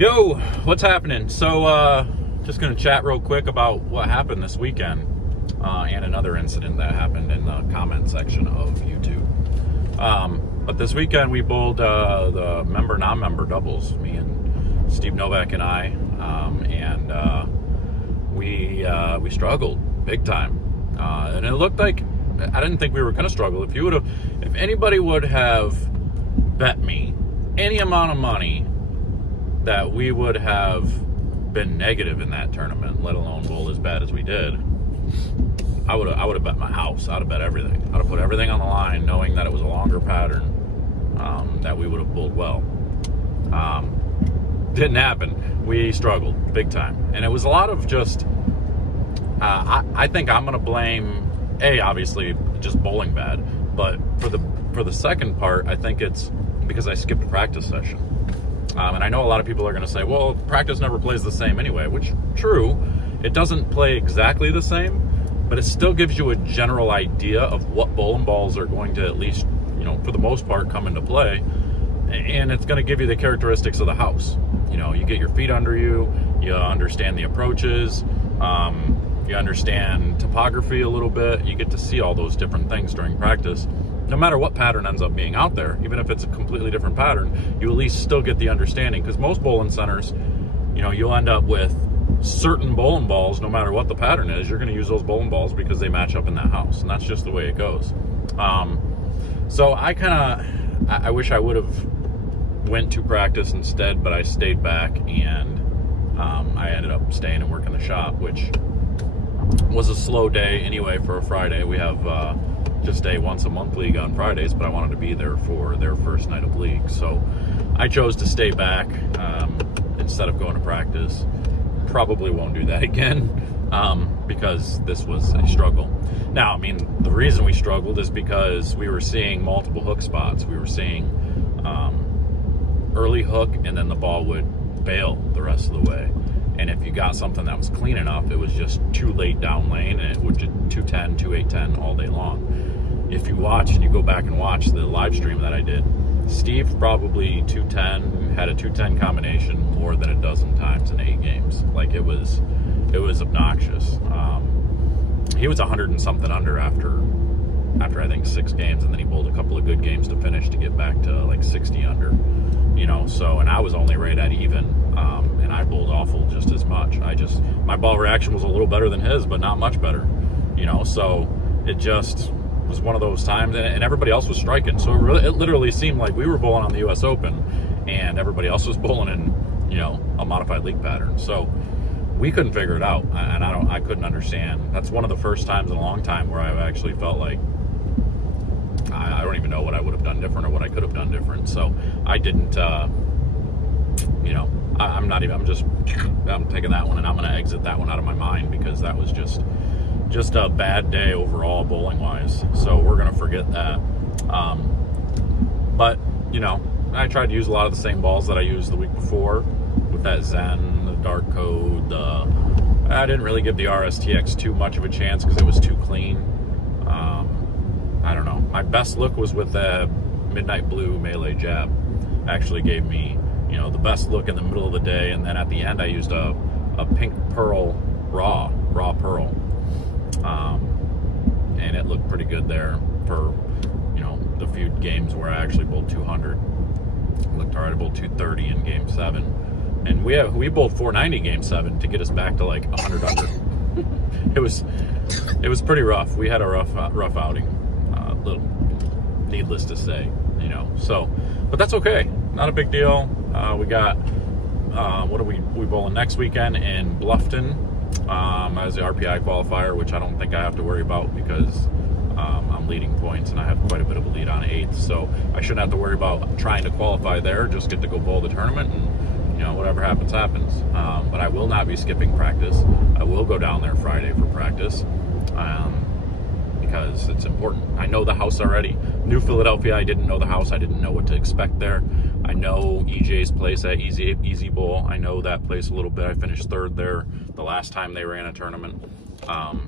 Yo, what's happening? So, just gonna chat real quick about what happened this weekend, and another incident that happened in the comment section of YouTube. But this weekend we bowled the member non-member doubles, me and Steve Novak and I, and we struggled big time, and it looked like I didn't think we were gonna struggle. If anybody would have bet me any amount of money that we would have been negative in that tournament, let alone bowl as bad as we did, I would have bet my house. I'd have bet everything. I'd have put everything on the line, knowing that it was a longer pattern, that we would have bowled well. Didn't happen. We struggled big time, and it was a lot of just. I think I'm going to blame obviously just bowling bad, but for the second part, I think it's because I skipped a practice session. And I know a lot of people are going to say, well, practice never plays the same anyway, which, true, it doesn't play exactly the same, but it still gives you a general idea of what bowling balls are going to, at least, for the most part, come into play. And it's going to give you the characteristics of the house. You get your feet under you, you understand the approaches, you understand topography a little bit, you get to see all those different things during practice. No matter what pattern ends up being out there, even if it's a completely different pattern, you at least still get the understanding. Because most bowling centers, you'll end up with certain bowling balls, no matter what the pattern is, you're going to use those bowling balls because they match up in that house. And that's just the way it goes. So I wish I would have went to practice instead, but I stayed back, and I ended up staying and working the shop, which was a slow day anyway for a Friday. We have just a once-a-month league on Fridays, but I wanted to be there for their first night of league. So I chose to stay back instead of going to practice. Probably won't do that again because this was a struggle. Now, the reason we struggled is because we were seeing multiple hook spots. We were seeing early hook, and then the ball would bail the rest of the way. And if you got something that was clean enough, it was just too late down lane, and it would just 210, 2810 all day long. If you watch and you go back and watch the live stream that I did, Steve probably 210, had a 210 combination more than a dozen times in 8 games. Like, it was obnoxious. He was 100 and something under after I think 6 games, and then he bowled a couple of good games to finish to get back to like 60 under. And I was only right at even, and I bowled awful just as much. My ball reaction was a little better than his, but not much better, so it just was one of those times, and everybody else was striking, so it literally seemed like we were bowling on the US Open, and everybody else was bowling in, a modified league pattern, so we couldn't figure it out, and I couldn't understand. That's one of the first times in a long time where I've actually felt like I don't even know what I would have done different or what I could have done different. So I didn't, I'm taking that one, and I'm going to exit that one out of my mind, because that was just a bad day overall bowling wise. So we're going to forget that. But I tried to use a lot of the same balls that I used the week before with that Zen, the Dark Code. I didn't really give the RSTX too much of a chance because it was too clean. I don't know. My best look was with the Midnight Blue Melee Jab. Actually gave me, the best look in the middle of the day, and then at the end I used a pink pearl raw pearl, and it looked pretty good there for the few games where I actually bowled 200. It looked alright. I bowled 230 in Game 7, and we bowled 490 Game 7 to get us back to like 100 under. It was pretty rough. We had a rough outing. Little needless to say, but that's okay. Not a big deal. We got what are we bowling next weekend in Bluffton as the RPI qualifier, which I don't think I have to worry about because I'm leading points and I have quite a bit of a lead on 8th, so I shouldn't have to worry about trying to qualify there. Just get to go bowl the tournament, and whatever happens happens. But I will not be skipping practice. I will go down there Friday for practice. Because it's important. I know the house already. New Philadelphia, I didn't know the house. I didn't know what to expect there. I know EJ's place at Easy Bowl. I know that place a little bit. I finished 3rd there the last time they ran a tournament.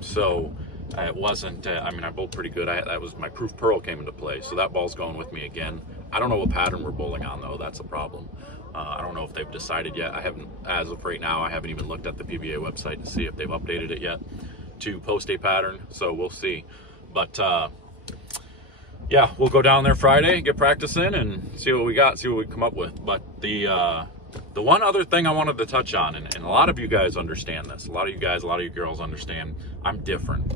So it wasn't, I bowled pretty good. That was my Proof Pearl came into play. So that ball's going with me again. I don't know what pattern we're bowling on, though. That's a problem. I don't know if they've decided yet. I haven't, as of right now, I haven't even looked at the PBA website to see if they've updated it yet to post a pattern, so we'll see. But yeah, we'll go down there Friday, get practice in, and see what we got, see what we come up with. But the one other thing I wanted to touch on, and a lot of you guys understand this, a lot of you guys, a lot of you girls understand, I'm different.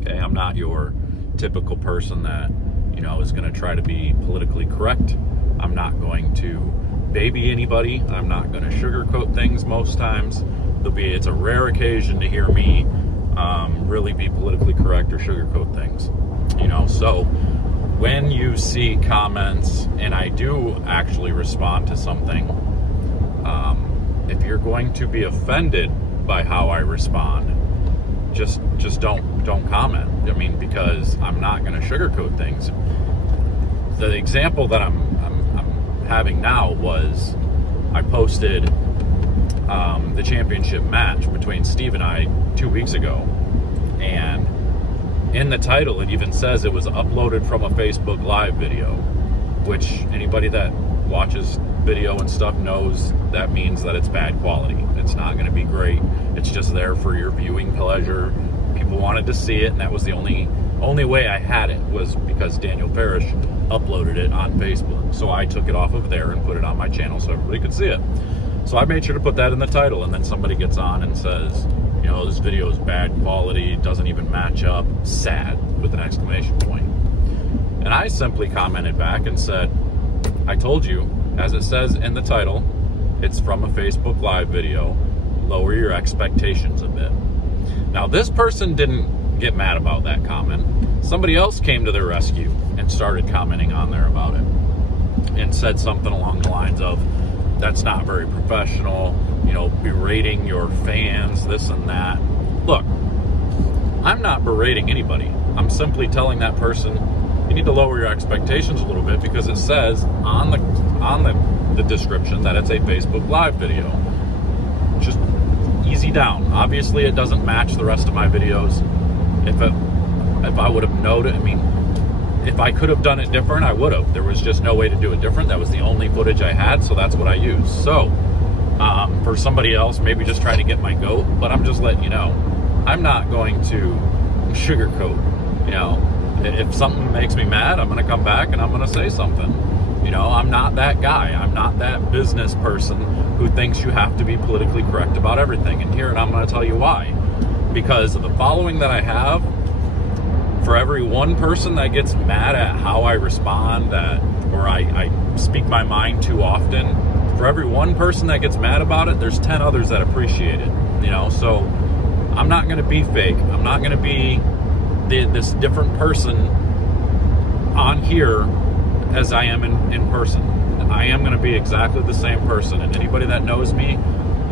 Okay, I'm not your typical person that, you know, is going to try to be politically correct. I'm not going to baby anybody. I'm not going to sugarcoat things most times. It's a rare occasion to hear me really be politically correct or sugarcoat things, you know. So when you see comments, and I do actually respond to something, if you're going to be offended by how I respond, just don't comment. I mean, because I'm not going to sugarcoat things. The example that I'm having now was I posted the championship match between Steve and I 2 weeks ago, and in the title it even says it was uploaded from a Facebook Live video, which anybody that watches video and stuff knows that means that it's bad quality. It's not going to be great. It's just there for your viewing pleasure. People wanted to see it, and that was the only way I had it, was because Daniel Parrish uploaded it on Facebook. So I took it off of there and put it on my channel so everybody could see it. So I made sure to put that in the title, and then somebody gets on and says, you know, this video is bad quality, doesn't even match up, sad, with an exclamation point. And I simply commented back and said, I told you, as it says in the title, it's from a Facebook Live video. Lower your expectations a bit. Now, this person didn't get mad about that comment. Somebody else came to their rescue and started commenting on there about it and said something along the lines of, that's not very professional, you know, berating your fans, this and that. Look, I'm not berating anybody. I'm simply telling that person, you need to lower your expectations a little bit, because it says on the description that it's a Facebook Live video. Just easy down. Obviously, it doesn't match the rest of my videos. If I would have known it, I mean, if I could have done it different, I would have. There was just no way to do it different. That was the only footage I had, so that's what I used. So, for somebody else, maybe just trying to get my goat, but I'm just letting you know, I'm not going to sugarcoat, you know. If something makes me mad, I'm going to come back and I'm going to say something. You know, I'm not that guy. I'm not that business person who thinks you have to be politically correct about everything. And here, and I'm going to tell you why. Because of the following that I have, for every one person that gets mad at how I respond, or I speak my mind too often, for every one person that gets mad about it, there's 10 others that appreciate it. You know, so I'm not going to be fake. I'm not going to be this different person on here as I am in person. I am going to be exactly the same person, and anybody that knows me,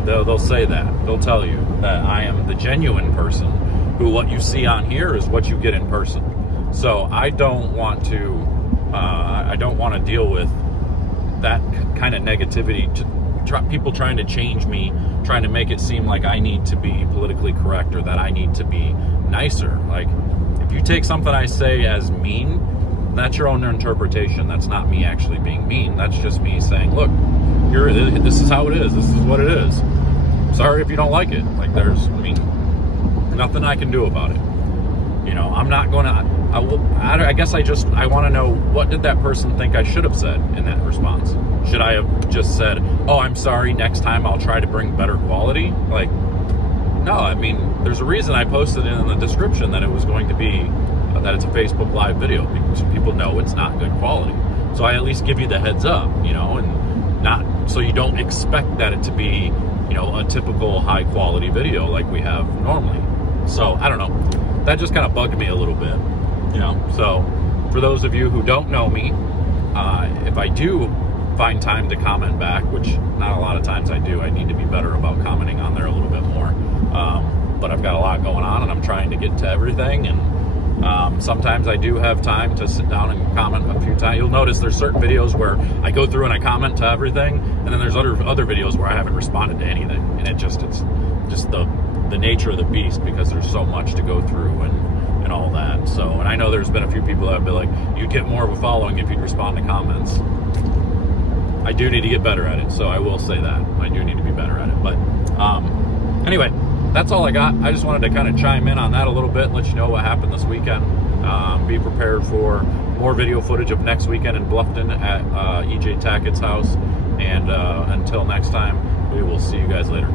they'll say that. They'll tell you that I am the genuine person, who what you see on here is what you get in person. So I don't want to deal with that kind of negativity, people trying to change me, trying to make it seem like I need to be politically correct or that I need to be nicer. Like, if you take something I say as mean, that's your own interpretation. That's not me actually being mean. That's just me saying, look, here, this is how it is. This is what it is. Sorry if you don't like it. Like, nothing I can do about it. You know, I'm not going to, I guess I want to know, what did that person think I should have said in that response? Should I have just said, oh, I'm sorry, next time I'll try to bring better quality? Like, no, I mean, there's a reason I posted in the description that it was going to be, that it's a Facebook Live video, because people know it's not good quality. So I at least give you the heads up, you know, and not, so you don't expect that it to be, you know, a typical high quality video like we have normally. So, I don't know, that just kind of bugged me a little bit, you know. So, for those of you who don't know me, if I do find time to comment back, which not a lot of times I do, I need to be better about commenting on there a little bit more. But I've got a lot going on, and I'm trying to get to everything, and sometimes I do have time to sit down and comment a few times. You'll notice there's certain videos where I go through and I comment to everything, and then there's other videos where I haven't responded to anything, and it's just the nature of the beast, because there's so much to go through, and and all that. So, and I know there's been a few people that have been like, you'd get more of a following if you'd respond to comments. I do need to get better at it, so I will say that. I do need to be better at it. But anyway, that's all I got. I just wanted to kind of chime in on that a little bit and let you know what happened this weekend. Be prepared for more video footage of next weekend in Bluffton at EJ Tackett's house. And until next time, we will see you guys later.